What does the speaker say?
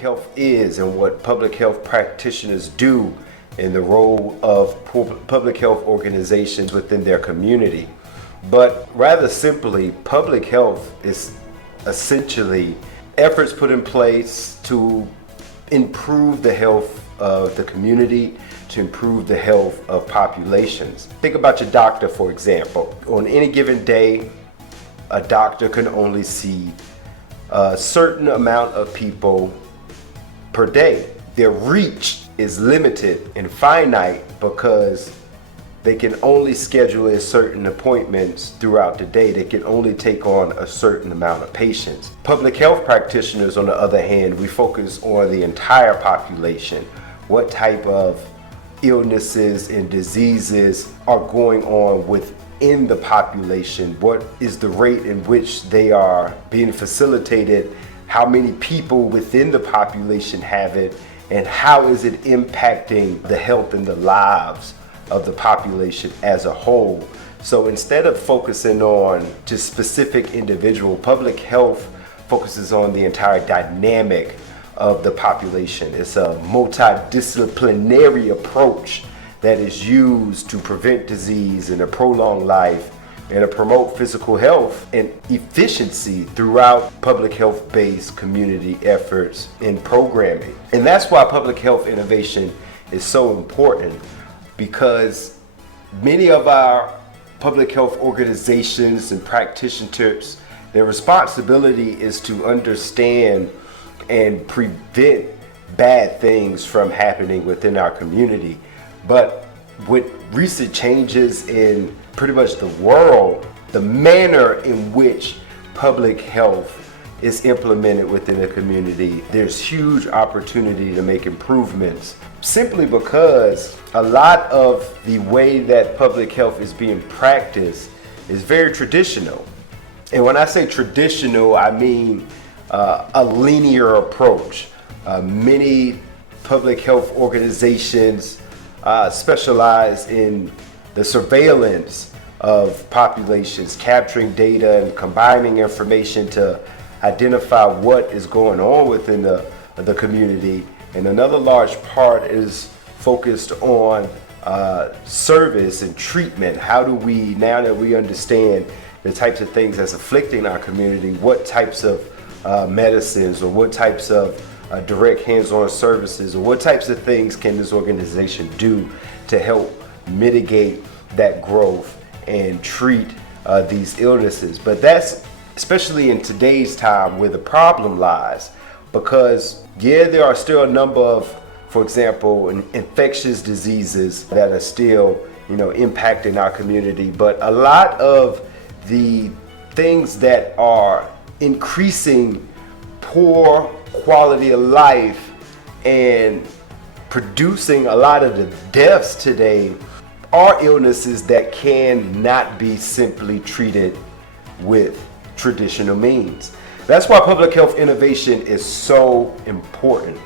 health is and what public health practitioners do and the role of public health organizations within their community. But rather simply, public health is essentially efforts put in place to improve the health of the community, to improve the health of populations. Think about your doctor, for example. On any given day, a doctor can only see a certain amount of people per day. Their reach is limited and finite because they can only schedule in certain appointments throughout the day. They can only take on a certain amount of patients. Public health practitioners, on the other hand, we focus on the entire population. What type of illnesses and diseases are going on within the population? What is the rate in which they are being facilitated? How many people within the population have it? And how is it impacting the health and the lives of the population as a whole? So instead of focusing on just specific individual, public health focuses on the entire dynamic of the population. It's a multidisciplinary approach that is used to prevent disease and to prolong life and to promote physical health and efficiency throughout public health-based community efforts and programming. And that's why public health innovation is so important, because many of our public health organizations and practitioners, their responsibility is to understand and prevent bad things from happening within our community. But with recent changes in pretty much the world, the manner in which public health is implemented within a community, there's huge opportunity to make improvements, simply because a lot of the way that public health is being practiced is very traditional. And when I say traditional, I mean a linear approach. Many public health organizations specialize in the surveillance of populations, capturing data and combining information to identify what is going on within the community. And another large part is focused on service and treatment. How do we, now that we understand the types of things that's afflicting our community, what types of medicines or what types of direct hands-on services or what types of things can this organization do to help mitigate that growth and treat these illnesses? But that's especially in today's time where the problem lies, because there are still a number of, for example, infectious diseases that are still impacting our community, but a lot of the things that are increasing poor quality of life and producing a lot of the deaths today are illnesses that cannot be simply treated with traditional means. That's why public health innovation is so important.